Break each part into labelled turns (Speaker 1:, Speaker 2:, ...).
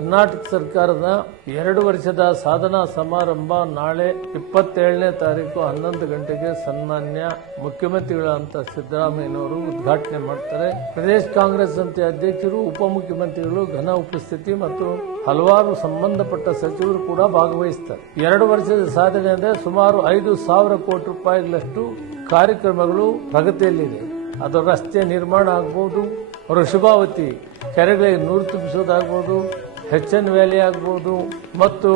Speaker 1: ಕರ್ನಾಟಕ ಸರ್ಕಾರದ ಎರಡು ವರ್ಷದ ಸಾಧನಾ ಸಮಾರಂಭ ನಾಳೆ ಇಪ್ಪತ್ತೇಳನೇ ತಾರೀಕು ಹನ್ನೊಂದು ಗಂಟೆಗೆ ಸನ್ಮಾನ್ಯ ಮುಖ್ಯಮಂತ್ರಿಗಳಂತ ಸಿದ್ದರಾಮಯ್ಯನವರು ಉದ್ಘಾಟನೆ ಮಾಡ್ತಾರೆ. ಪ್ರದೇಶ ಕಾಂಗ್ರೆಸ್ ಸಮಿತಿ ಅಧ್ಯಕ್ಷರು, ಉಪಮುಖ್ಯಮಂತ್ರಿಗಳು, ಘನ ಉಪಸ್ಥಿತಿ ಮತ್ತು ಹಲವಾರು ಸಂಬಂಧಪಟ್ಟ ಸಚಿವರು ಕೂಡ ಭಾಗವಹಿಸ್ತಾರೆ. ಎರಡು ವರ್ಷದ ಸಾಧನೆ ಅಂದರೆ ಸುಮಾರು ಐದು ಸಾವಿರ ಕೋಟಿ ರೂಪಾಯಿಗಳಷ್ಟು ಕಾರ್ಯಕ್ರಮಗಳು ಪ್ರಗತಿಯಲ್ಲಿದೆ. ಅದು ರಸ್ತೆ ನಿರ್ಮಾಣ ಆಗ್ಬೋದು. ವೃಷಭಾವತಿ ಕೆರೆಗಳಿಗೆ ನೂರು ತುಂಬಿಸೋದಾಗ್ಬೋದು. ಹೆಚ್ ಎನ್ ವ್ಯಾಲಿ ಆಗ್ಬೋದು ಮತ್ತು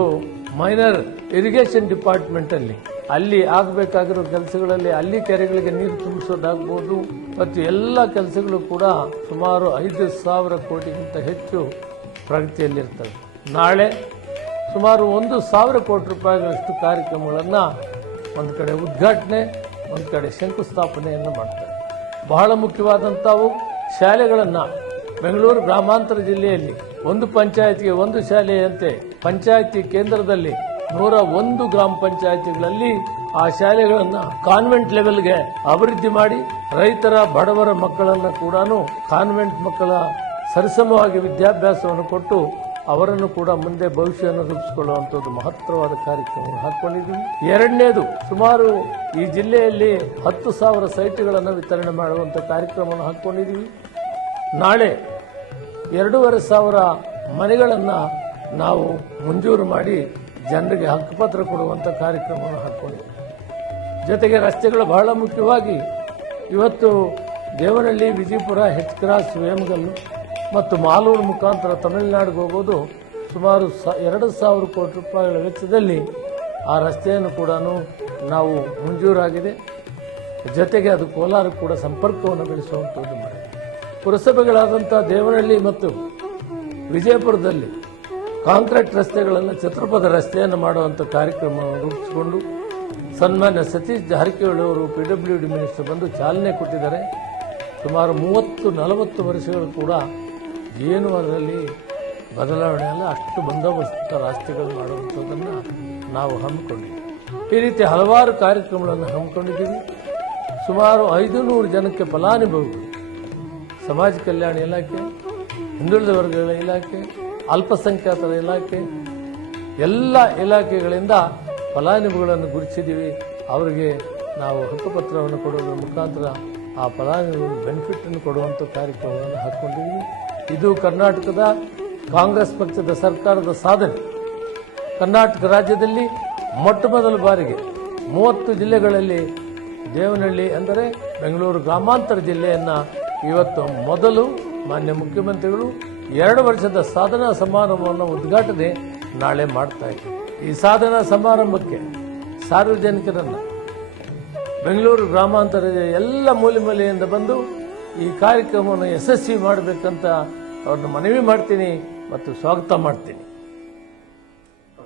Speaker 1: ಮೈನರ್ ಇರಿಗೇಷನ್ ಡಿಪಾರ್ಟ್ಮೆಂಟ್ ಅಲ್ಲಿ. ಅಲ್ಲಿ ಆಗಬೇಕಾಗಿರೋ ಕೆಲಸಗಳಲ್ಲಿ ಅಲ್ಲಿ ಕೆರೆಗಳಿಗೆ ನೀರು ತುಂಬಿಸೋದಾಗ್ಬೋದು ಮತ್ತು ಎಲ್ಲ ಕೆಲಸಗಳು ಕೂಡ ಸುಮಾರು ಐದು ಸಾವಿರ ಕೋಟಿಗಿಂತ ಹೆಚ್ಚು ಪ್ರಗತಿಯಲ್ಲಿರ್ತವೆ. ನಾಳೆ ಸುಮಾರು ಒಂದು ಸಾವಿರ ಕೋಟಿ ರೂಪಾಯಿಗಳಷ್ಟು ಕಾರ್ಯಕ್ರಮಗಳನ್ನು ಒಂದು ಕಡೆ ಉದ್ಘಾಟನೆ, ಒಂದು ಕಡೆ ಶಂಕುಸ್ಥಾಪನೆಯನ್ನು ಮಾಡ್ತಾರೆ. ಬಹಳ ಮುಖ್ಯವಾದಂಥವು ಶಾಲೆಗಳನ್ನು ಬೆಂಗಳೂರು ಗ್ರಾಮಾಂತರ ಜಿಲ್ಲೆಯಲ್ಲಿ ಒಂದು ಪಂಚಾಯತ್ಗೆ ಒಂದು ಶಾಲೆಯಂತೆ ಪಂಚಾಯತಿ ಕೇಂದ್ರದಲ್ಲಿ ನೂರ ಒಂದು ಗ್ರಾಮ ಪಂಚಾಯತಿಗಳಲ್ಲಿ ಆ ಶಾಲೆಗಳನ್ನು ಕಾನ್ವೆಂಟ್ ಲೆವೆಲ್ಗೆ ಅಭಿವೃದ್ಧಿ ಮಾಡಿ ರೈತರ ಬಡವರ ಮಕ್ಕಳನ್ನು ಕೂಡ ಕಾನ್ವೆಂಟ್ ಮಕ್ಕಳ ಸರಿಸಮವಾಗಿ ವಿದ್ಯಾಭ್ಯಾಸವನ್ನು ಕೊಟ್ಟು ಅವರನ್ನು ಕೂಡ ಮುಂದೆ ಭವಿಷ್ಯವನ್ನು ರೂಪಿಸಿಕೊಳ್ಳುವಂಥದ್ದು ಮಹತ್ತರವಾದ ಕಾರ್ಯಕ್ರಮವನ್ನು ಹಾಕೊಂಡಿದ್ದೀವಿ. ಎರಡನೇದು, ಸುಮಾರು ಈ ಜಿಲ್ಲೆಯಲ್ಲಿ ಹತ್ತು ಸಾವಿರ ಸೈಟ್ಗಳನ್ನು ವಿತರಣೆ ಮಾಡುವಂಥ ಕಾರ್ಯಕ್ರಮವನ್ನು ಹಾಕ್ಕೊಂಡಿದ್ದೀವಿ ನಾಳೆ ಎರಡೂವರೆ ಸಾವಿರ ಮನೆಗಳನ್ನು ನಾವು ಮಂಜೂರು ಮಾಡಿ ಜನರಿಗೆ ಹಕ್ಕುಪತ್ರ ಕೊಡುವಂಥ ಕಾರ್ಯಕ್ರಮವನ್ನು ಹಾಕೊಂಡು ಜೊತೆಗೆ ರಸ್ತೆಗಳು ಬಹಳ ಮುಖ್ಯವಾಗಿ ಇವತ್ತು ದೇವನಹಳ್ಳಿ, ವಿಜಯಪುರ ಹೆಚ್ ಕ್ರಾಸ್ ವೇಮಗಲ್ಲು ಮತ್ತು ಮಾಲೂರು ಮುಖಾಂತರ ತಮಿಳುನಾಡಿಗೆ ಹೋಗೋದು ಸುಮಾರು ಸ, ಎರಡು ಸಾವಿರ ಕೋಟಿ ರೂಪಾಯಿಗಳ ವೆಚ್ಚದಲ್ಲಿ ಆ ರಸ್ತೆಯನ್ನು ಕೂಡ ನಾವು ಮಂಜೂರಾಗಿದೆ. ಜೊತೆಗೆ ಅದು ಕೋಲಾರ ಕೂಡ ಸಂಪರ್ಕವನ್ನು ಬೆಳೆಸುವಂಥದ್ದು ಪುರಸಭೆಗಳಾದಂಥ ದೇವನಹಳ್ಳಿ ಮತ್ತು ವಿಜಯಪುರದಲ್ಲಿ ಕಾಂಕ್ರೀಟ್ ರಸ್ತೆಗಳನ್ನು ಛತ್ರಪದ ರಸ್ತೆಯನ್ನು ಮಾಡುವಂಥ ಕಾರ್ಯಕ್ರಮವನ್ನು ರೂಪಿಸಿಕೊಂಡು ಸನ್ಮಾನ್ಯ ಸತೀಶ್ ಜಾರಕಿಹೊಳಿ ಅವರು ಪಿ ಡಬ್ಲ್ಯೂ ಡಿ ಮಿನಿಸ್ಟರ್ ಬಂದು ಚಾಲನೆ ಕೊಟ್ಟಿದ್ದಾರೆ. ಸುಮಾರು ಮೂವತ್ತು, ನಲವತ್ತು ವರ್ಷಗಳು ಕೂಡ ಏನು ಅದರಲ್ಲಿ ಬದಲಾವಣೆ ಅಲ್ಲ, ಅಷ್ಟು ಬಂದೋಬಸ್ತ ರಾಷ್ಟ್ರಗಳು ಮಾಡುವಂಥದ್ದನ್ನು ನಾವು ಹಮ್ಮಿಕೊಂಡಿದ್ದೀವಿ. ಈ ರೀತಿ ಹಲವಾರು ಕಾರ್ಯಕ್ರಮಗಳನ್ನು ಹಮ್ಮಿಕೊಂಡಿದ್ದೀವಿ. ಸುಮಾರು ಐದು ನೂರು ಜನಕ್ಕೆ ಫಲಾನುಭವಿಗಳು ಸಮಾಜ ಕಲ್ಯಾಣ ಇಲಾಖೆ, ಹಿಂದುಳಿದ ವರ್ಗಗಳ ಇಲಾಖೆ, ಅಲ್ಪಸಂಖ್ಯಾತರ ಇಲಾಖೆ, ಎಲ್ಲ ಇಲಾಖೆಗಳಿಂದ ಫಲಾನುಭವಿಗಳನ್ನು ಗುರುತಿಸಿದ್ದೀವಿ. ಅವರಿಗೆ ನಾವು ಹಕ್ಕುಪತ್ರವನ್ನು ಕೊಡುವುದರ ಮುಖಾಂತರ ಆ ಫಲಾನುಭವಿಗಳಿಗೆ ಬೆನಿಫಿಟ್ ಅನ್ನು ಕೊಡುವಂಥ ಕಾರ್ಯಕ್ರಮವನ್ನು ಹಾಕ್ಕೊಂಡಿದ್ದೀವಿ ಇದು ಕರ್ನಾಟಕದ ಕಾಂಗ್ರೆಸ್ ಪಕ್ಷದ ಸರ್ಕಾರದ ಸಾಧನೆ. ಕರ್ನಾಟಕ ರಾಜ್ಯದಲ್ಲಿ ಮೊಟ್ಟ ಮೊದಲ ಬಾರಿಗೆ ಮೂವತ್ತು ಜಿಲ್ಲೆಗಳಲ್ಲಿ ದೇವನಹಳ್ಳಿ ಅಂದರೆ ಬೆಂಗಳೂರು ಗ್ರಾಮಾಂತರ ಜಿಲ್ಲೆಯನ್ನು ಇವತ್ತು ಮೊದಲು ಮಾನ್ಯ ಮುಖ್ಯಮಂತ್ರಿಗಳು ಎರಡು ವರ್ಷದ ಸಾಧನಾ ಸಮಾರಂಭವನ್ನು ಉದ್ಘಾಟನೆ ನಾಳೆ ಮಾಡ್ತಾ ಇದ್ದೀವಿ ಈ ಸಾಧನಾ ಸಮಾರಂಭಕ್ಕೆ ಸಾರ್ವಜನಿಕರನ್ನು ಬೆಂಗಳೂರು ಗ್ರಾಮಾಂತರದ ಎಲ್ಲ ಮೂಲೆ ಮೂಲೆಯಿಂದ ಬಂದು ಈ ಕಾರ್ಯಕ್ರಮವನ್ನು ಯಶಸ್ವಿ ಮಾಡಬೇಕಂತ ಅವ್ರನ್ನ ಮನವಿ ಮಾಡ್ತೀನಿ ಮತ್ತು ಸ್ವಾಗತ ಮಾಡ್ತೀನಿ.